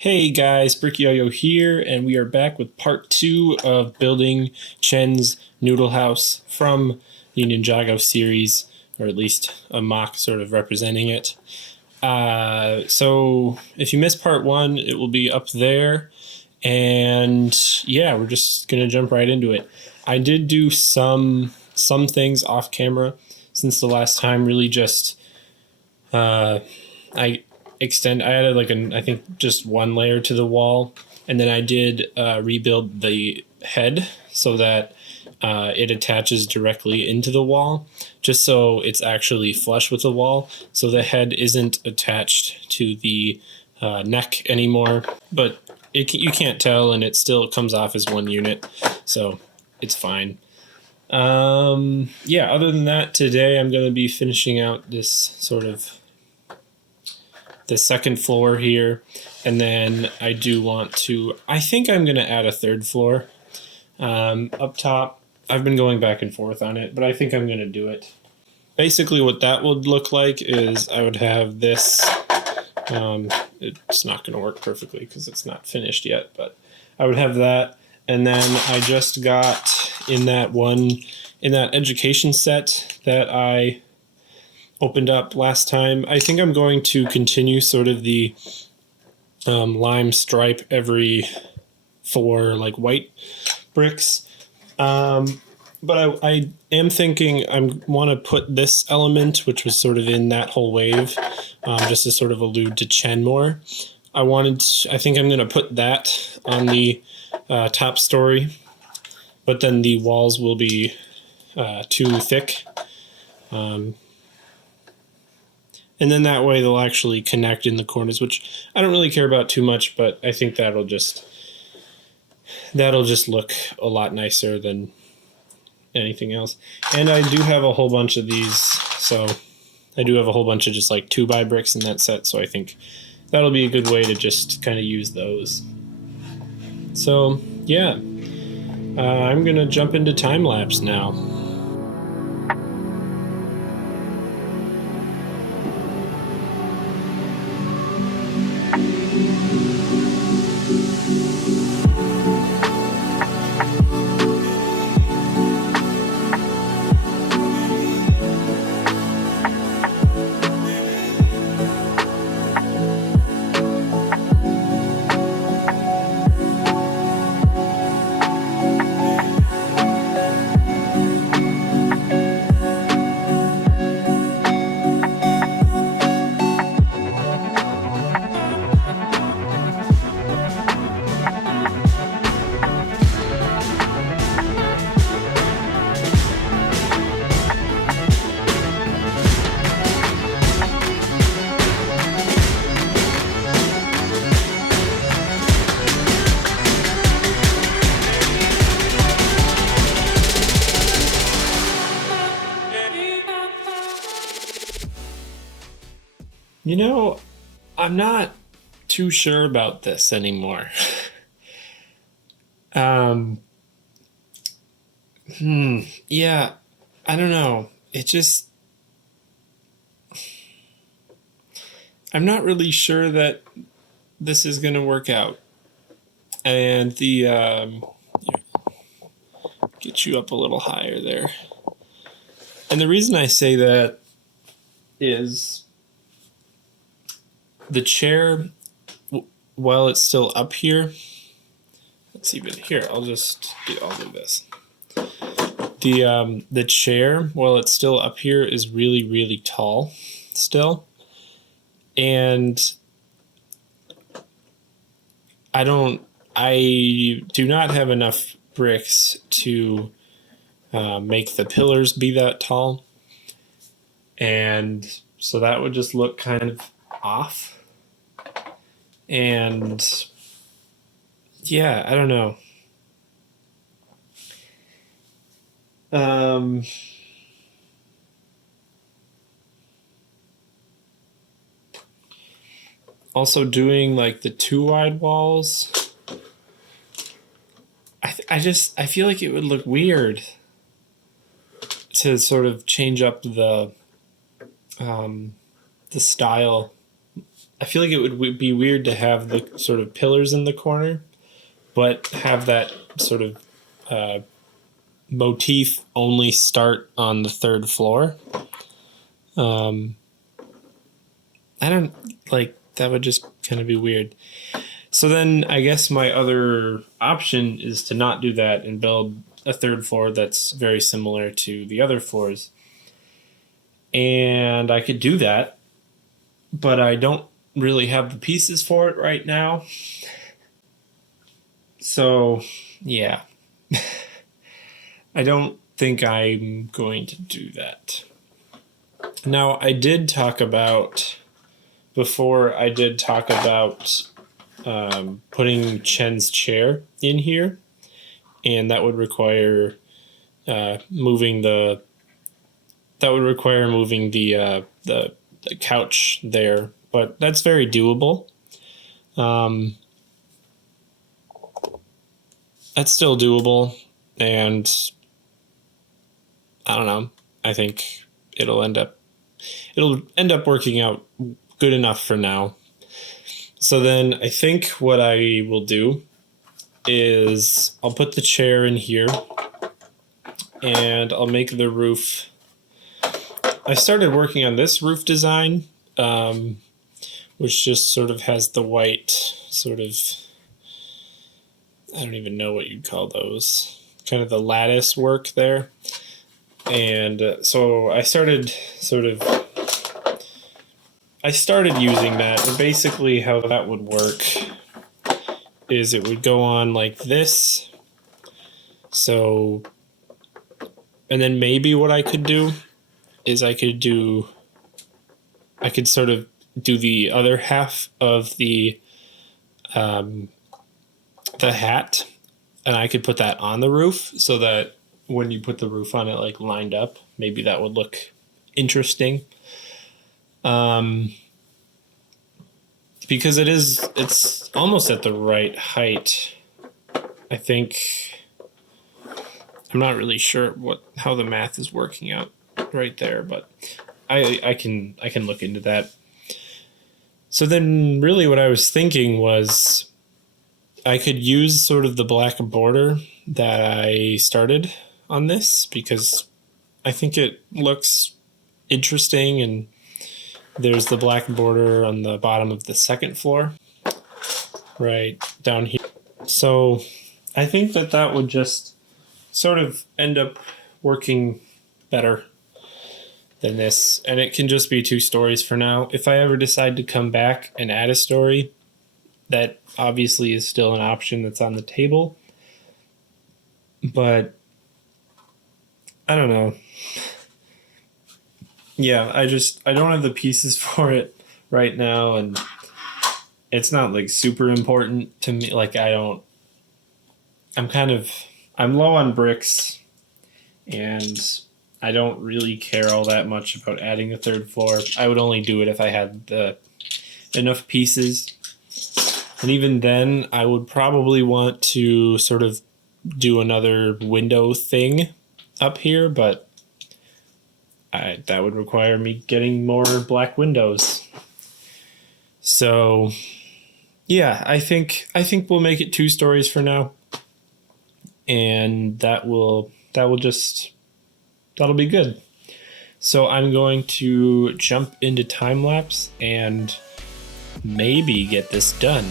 Hey guys, Brickset here, and we are back with part 2 of building Chen's Noodle House from the Ninjago series, or at least a MOC sort of representing it. So if you missed part 1, it will be up there, and yeah, we're just gonna jump right into it. I did do some things off camera since the last time, really just I added like I think just one layer to the wall, and then I did rebuild the head so that it attaches directly into the wall, just so it's actually flush with the wall, so the head isn't attached to the neck anymore, but you can't tell, and it still comes off as one unit, so it's fine. Yeah, other than that, today I'm going to be finishing out this sort of the second floor here, and then I do want to, I think I'm going to add a third floor up top. I've been going back and forth on it, but I think I'm going to do it. Basically what that would look like is I would have this, it's not going to work perfectly because it's not finished yet, but I would have that, and then I just got in that education set that I opened up last time. I think I'm going to continue sort of the lime stripe every 4 like white bricks, but I am thinking I want to put this element, which was sort of in that whole wave, just to sort of allude to Chen more. I think I'm going to put that on the top story, but then the walls will be too thick. And then that way they'll actually connect in the corners, which I don't really care about too much, but I think that'll just look a lot nicer than anything else. And I do have a whole bunch of these, so I do have a whole bunch of just like 2x bricks in that set, so I think that'll be a good way to just kind of use those. So yeah, I'm gonna jump into time-lapse now. You know, I'm not too sure about this anymore. Yeah, I don't know. I'm not really sure that this is going to work out. And get you up a little higher there. And the reason I say that is the chair, while it's still up here, let's even here, I'll do this. The chair, while it's still up here, is really, really tall still. And I do not have enough bricks to make the pillars be that tall. And so that would just look kind of off. And yeah, I don't know. Also doing like the 2 wide walls, I feel like it would look weird to sort of change up the style I feel like it would be weird to have the sort of pillars in the corner, but have that sort of motif only start on the third floor. I don't like that would just kind of be weird. So then I guess my other option is to not do that and build a third floor that's very similar to the other floors. And I could do that, but I don't really have the pieces for it right now. So, yeah. I don't think I'm going to do that. Now, before I did talk about putting Chen's chair in here, and that would require moving the couch there, but that's very doable. That's still doable, and I don't know. I think it'll end up working out good enough for now. So then I think what I will do is I'll put the chair in here and I'll make the roof. I started working on this roof design, which just sort of has the white sort of, I don't even know what you'd call those, kind of the lattice work there. And so I started using that, and basically how that would work is it would go on like this. So, and then maybe what I could do is I could sort of do the other half of the hat, and I could put that on the roof so that when you put the roof on it like lined up, maybe that would look interesting. Because it's almost at the right height. I think I'm not really sure how the math is working out right there, but I can look into that. So then really what I was thinking was I could use sort of the black border that I started on this, because I think it looks interesting, and there's the black border on the bottom of the second floor right down here. So I think that would just sort of end up working better than this, and it can just be 2 stories for now. If I ever decide to come back and add a story, that obviously is still an option that's on the table, but I don't know. Yeah, I don't have the pieces for it right now, and it's not like super important to me. Like I'm low on bricks, and I don't really care all that much about adding a third floor. I would only do it if I had enough pieces. And even then, I would probably want to sort of do another window thing up here, but that would require me getting more black windows. So, yeah, I think we'll make it 2 stories for now, and that'll be good. So I'm going to jump into time lapse and maybe get this done.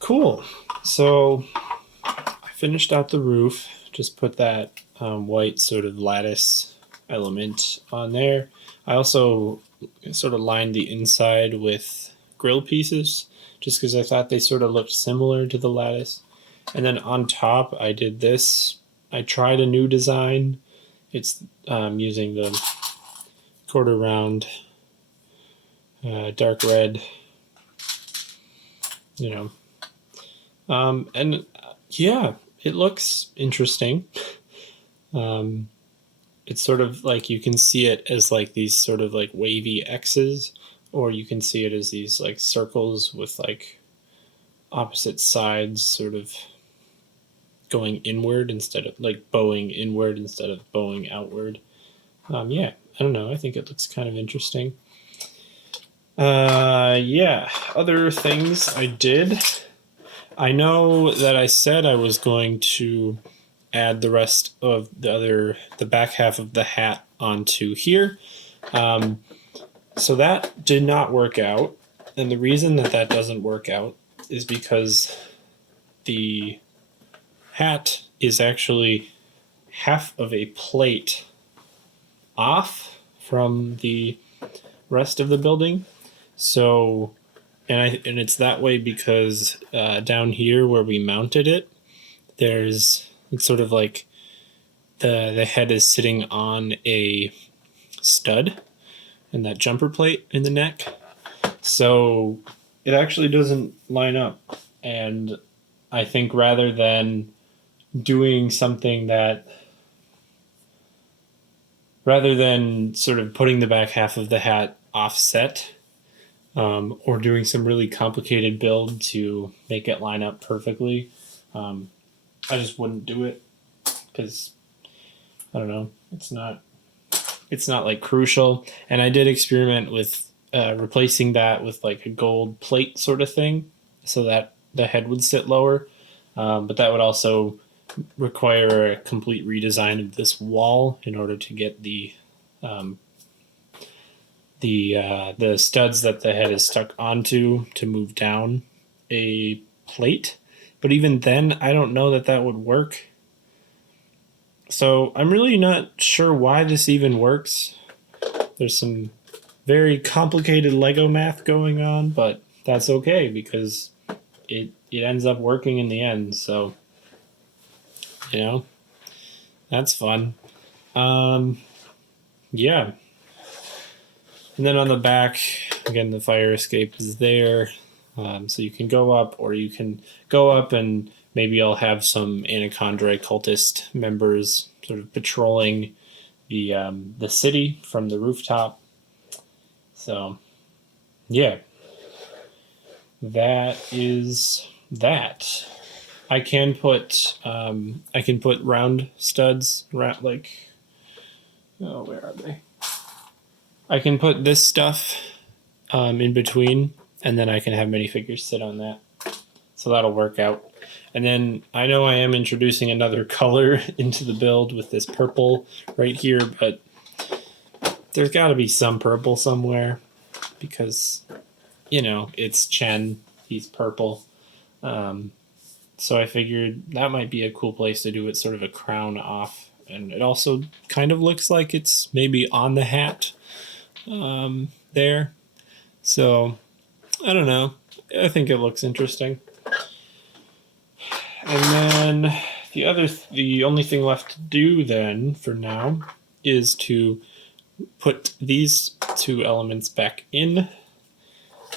Cool. So I finished out the roof, just put that white sort of lattice element on there. I also sort of lined the inside with grill pieces just because I thought they sort of looked similar to the lattice. And then on top I did this. I tried a new design it's using the quarter round dark red, you know. And yeah, it looks interesting. It's sort of like you can see it as like these sort of like wavy X's, or you can see it as these like circles with like opposite sides sort of going inward instead of like bowing inward instead of bowing outward. Yeah, I don't know. I think it looks kind of interesting. Yeah, other things I did. I know that I said I was going to add the rest of the back half of the hat onto here. So that did not work out. And the reason that that doesn't work out is because the hat is actually half of a plate off from the rest of the building. So, and it's that way because down here where we mounted it, it's sort of like the head is sitting on a stud and that jumper plate in the neck. So it actually doesn't line up. And I think rather than doing something rather than sort of putting the back half of the hat offset, or doing some really complicated build to make it line up perfectly, I just wouldn't do it because I don't know. It's not like crucial. And I did experiment with replacing that with like a gold plate sort of thing, so that the head would sit lower. But that would also require a complete redesign of this wall in order to get the studs that the head is stuck onto to move down a plate. But even then, I don't know that that would work. So I'm really not sure why this even works. There's some very complicated Lego math going on, but that's okay because it ends up working in the end. So, you know, that's fun. Yeah. And then on the back, again, the fire escape is there. So you can go up, or you can go up and maybe I'll have some Anachondri cultist members sort of patrolling the city from the rooftop. So, yeah, that is that. I can put round studs where are they? I can put this stuff in between, and then I can have minifigures sit on that. So that'll work out. And then I know I am introducing another color into the build with this purple right here, but there's got to be some purple somewhere because, you know, it's Chen. He's purple. So I figured that might be a cool place to do it, sort of a crown off. And it also kind of looks like it's maybe on the hat there. So I don't know. I think it looks interesting. And then the only thing left to do then for now is to put these two elements back in.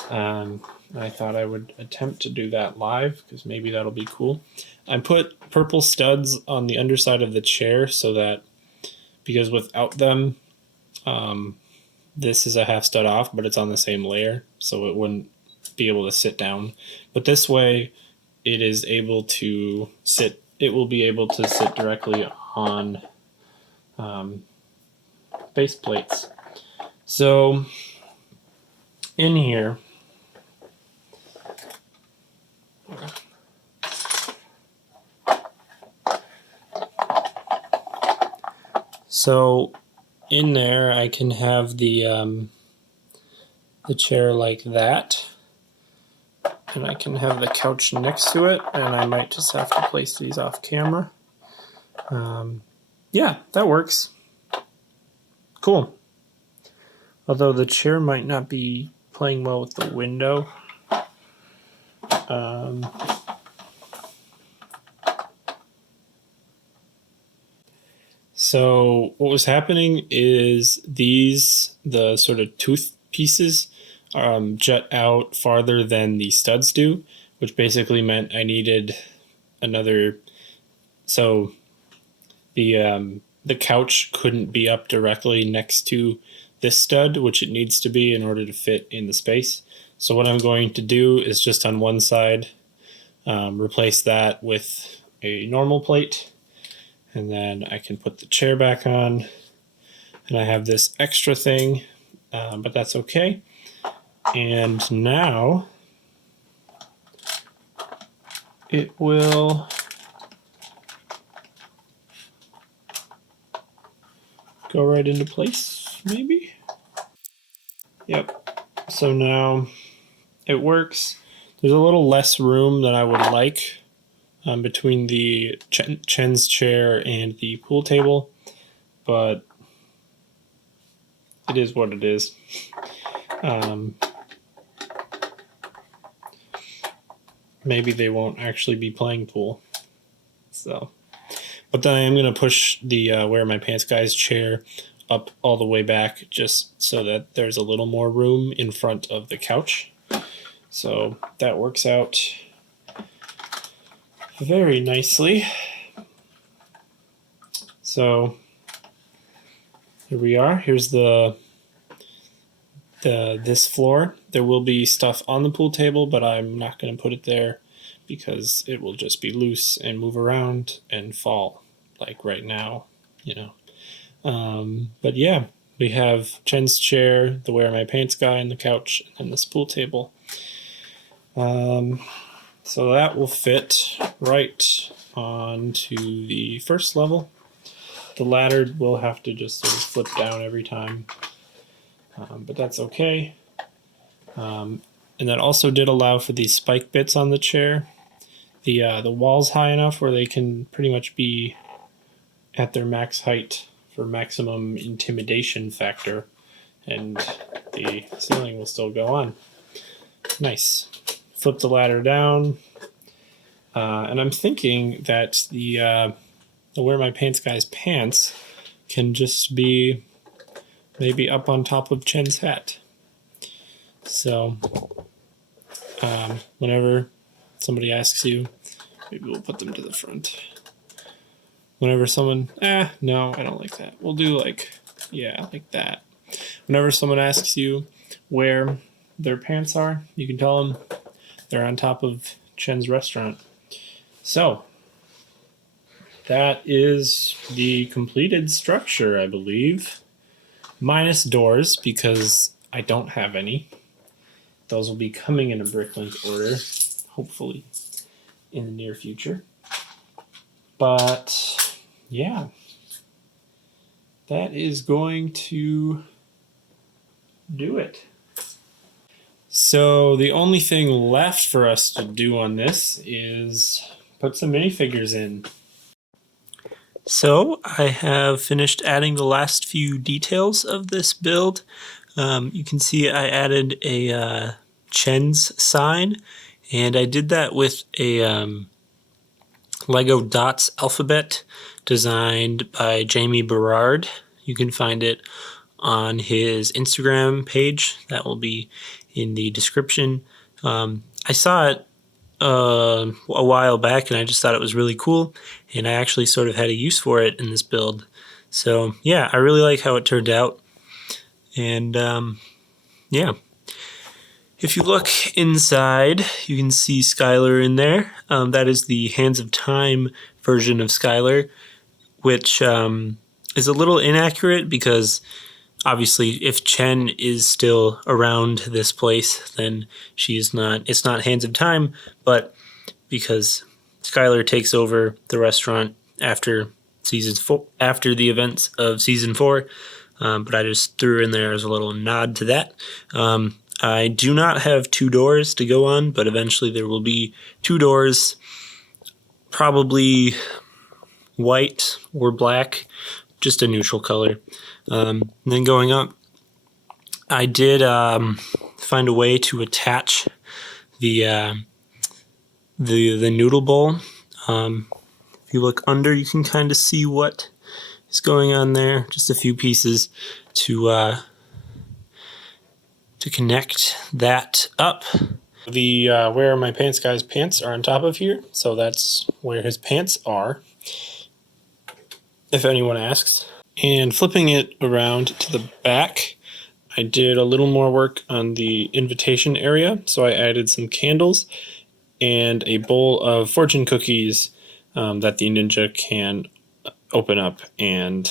I thought I would attempt to do that live because maybe that'll be cool. I put purple studs on the underside of the chair so that, because without them, this is a half stud off, but it's on the same layer, so it wouldn't be able to sit down. But this way, it will be able to sit directly on base plates. So in here, in there I can have the chair like that, and I can have the couch next to it, and I might just have to place these off camera. Yeah, that works. Cool. Although the chair might not be playing well with the window. So what was happening is the sort of tooth pieces, jut out farther than the studs do, which basically meant I needed another. So the couch couldn't be up directly next to this stud, which it needs to be in order to fit in the space. So what I'm going to do is just on one side, replace that with a normal plate, and then I can put the chair back on, and I have this extra thing, but that's okay. And now it will go right into place, maybe? Yep. So now it works. There's a little less room than I would like between the Chen's chair and the pool table, but it is what it is. Maybe they won't actually be playing pool. So, but then I am going to push the Wear My Pants guy's chair up all the way back just so that there's a little more room in front of the couch. So that works out very nicely. So here we are. Here's this floor. There will be stuff on the pool table, but I'm not going to put it there because it will just be loose and move around and fall like right now, you know. But yeah, we have Chen's chair, the Wear My Pants guy, and the couch, and then this pool table. So that will fit right onto the first level. The ladder will have to just sort of flip down every time, but that's okay. And that also did allow for these spike bits on the chair. The wall's high enough where they can pretty much be at their max height for maximum intimidation factor, and the ceiling will still go on. Nice. Flip the ladder down, and I'm thinking that the Wear My Pants guy's pants can just be maybe up on top of Chen's hat. So whenever somebody asks you, maybe we'll put them to the front. Whenever someone, no, I don't like that. We'll do like that. Whenever someone asks you where their pants are, you can tell them they're on top of Chen's restaurant. So that is the completed structure, I believe. Minus doors, because I don't have any. Those will be coming in a Bricklink order, hopefully, in the near future. But, yeah. That is going to do it. So the only thing left for us to do on this is put some minifigures in. So I have finished adding the last few details of this build. You can see I added a Chen's sign, and I did that with a Lego Dots alphabet designed by Jamie Berard. You can find it on his Instagram page. That will be in the description. I saw it a while back, and I just thought it was really cool, and I actually sort of had a use for it in this build. So yeah, I really like how it turned out. And yeah, if you look inside, you can see Skylar in there. That is the Hands of Time version of Skylar, which is a little inaccurate because obviously if Chen is still around this place, then it's not Hands of Time, but because Skylar takes over the restaurant after the events of season 4, but I just threw in there as a little nod to that. I do not have 2 doors to go on, but eventually there will be 2 doors, probably white or black, just a neutral color. Then going up, I did find a way to attach the noodle bowl. If you look under, you can kind of see what is going on there. Just a few pieces to connect that up. The Where Are My Pants guy's pants are on top of here, so that's where his pants are, if anyone asks. And flipping it around to the back, I did a little more work on the invitation area, so I added some candles and a bowl of fortune cookies that the ninja can open up and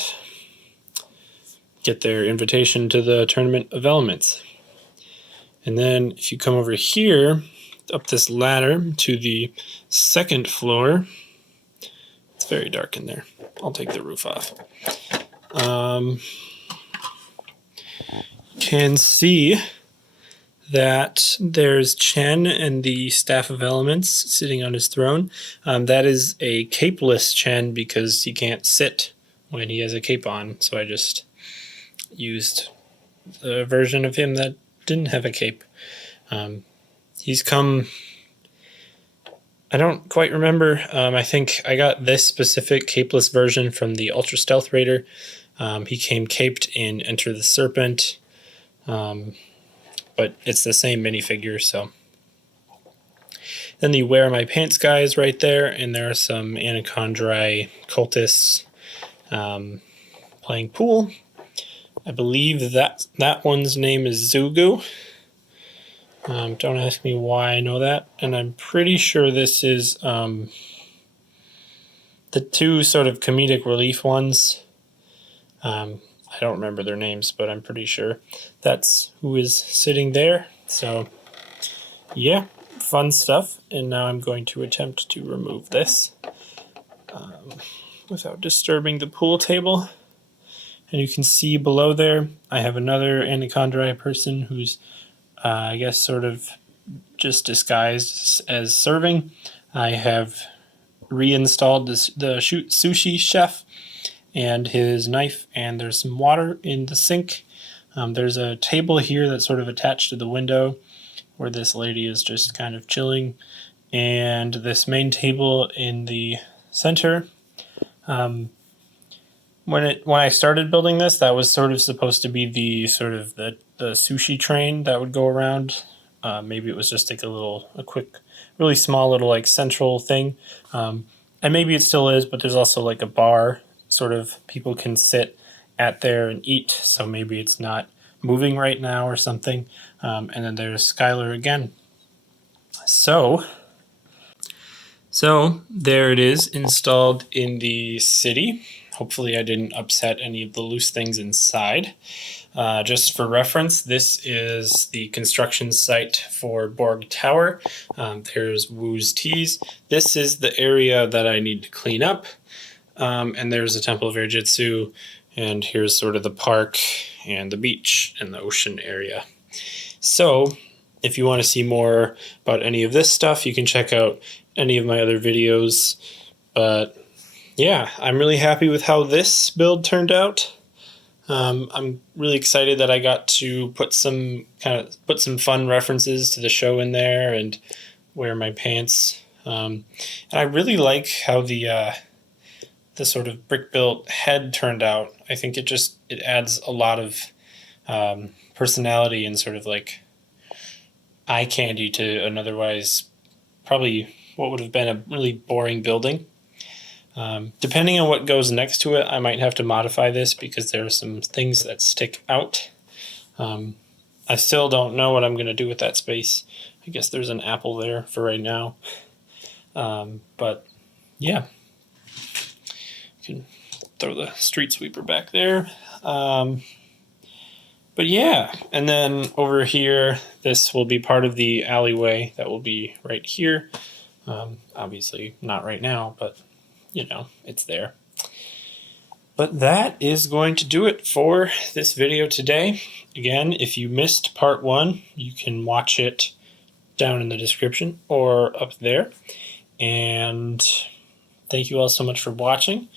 get their invitation to the Tournament of Elements. And then if you come over here, up this ladder to the second floor, it's very dark in there. I'll take the roof off. Can see that there's Chen and the Staff of Elements sitting on his throne. That is a capeless Chen because he can't sit when he has a cape on, so I just used the version of him that didn't have a cape. He's come... I don't quite remember. I think I got this specific capeless version from the Ultra Stealth Raider. He came caped in Enter the Serpent. But it's the same minifigure, so. Then the Where Are My Pants guy is right there, and there are some Anachondri cultists playing pool. I believe that one's name is Zugu. Don't ask me why I know that. And I'm pretty sure this is the two sort of comedic relief ones. I don't remember their names, but I'm pretty sure that's who is sitting there. So, yeah, fun stuff. And now I'm going to attempt to remove this without disturbing the pool table. And you can see below there, I have another Anachondri person who's, I guess, sort of just disguised as serving. I have reinstalled the sushi chef and his knife, and there's some water in the sink. There's a table here that's sort of attached to the window where this lady is just kind of chilling, and this main table in the center. When I started building this, that was sort of supposed to be the sort of the sushi train that would go around. Maybe it was just like a quick, really small little like central thing. And maybe it still is, but there's also like a bar sort of people can sit at there and eat. So maybe it's not moving right now or something. And then there's Skylar again. So there it is, installed in the city. Hopefully I didn't upset any of the loose things inside. Just for reference, this is the construction site for Borg Tower. There's Wu's Teas. This is the area that I need to clean up. And there's the Temple of Air Jitsu. And here's sort of the park and the beach and the ocean area. So if you want to see more about any of this stuff, you can check out any of my other videos. But yeah, I'm really happy with how this build turned out. I'm really excited that I got to put some fun references to the show in there and Wear My Pants. And I really like how the sort of brick built head turned out. I think it adds a lot of personality and sort of like eye candy to an otherwise probably what would have been a really boring building. Depending on what goes next to it, I might have to modify this because there are some things that stick out. I still don't know what I'm going to do with that space. I guess there's an apple there for right now. But yeah, you can throw the street sweeper back there. But yeah, and then over here, this will be part of the alleyway that will be right here. Obviously not right now, but you know, it's there. But that is going to do it for this video today. Again, if you missed part 1, you can watch it down in the description or up there. And thank you all so much for watching.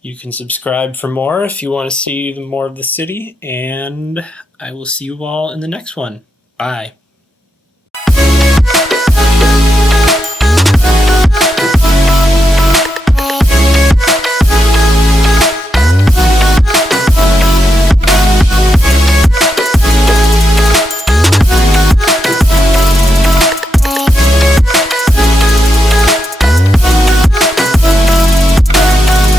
You can subscribe for more if you want to see more of the city, and I will see you all in the next one. Bye.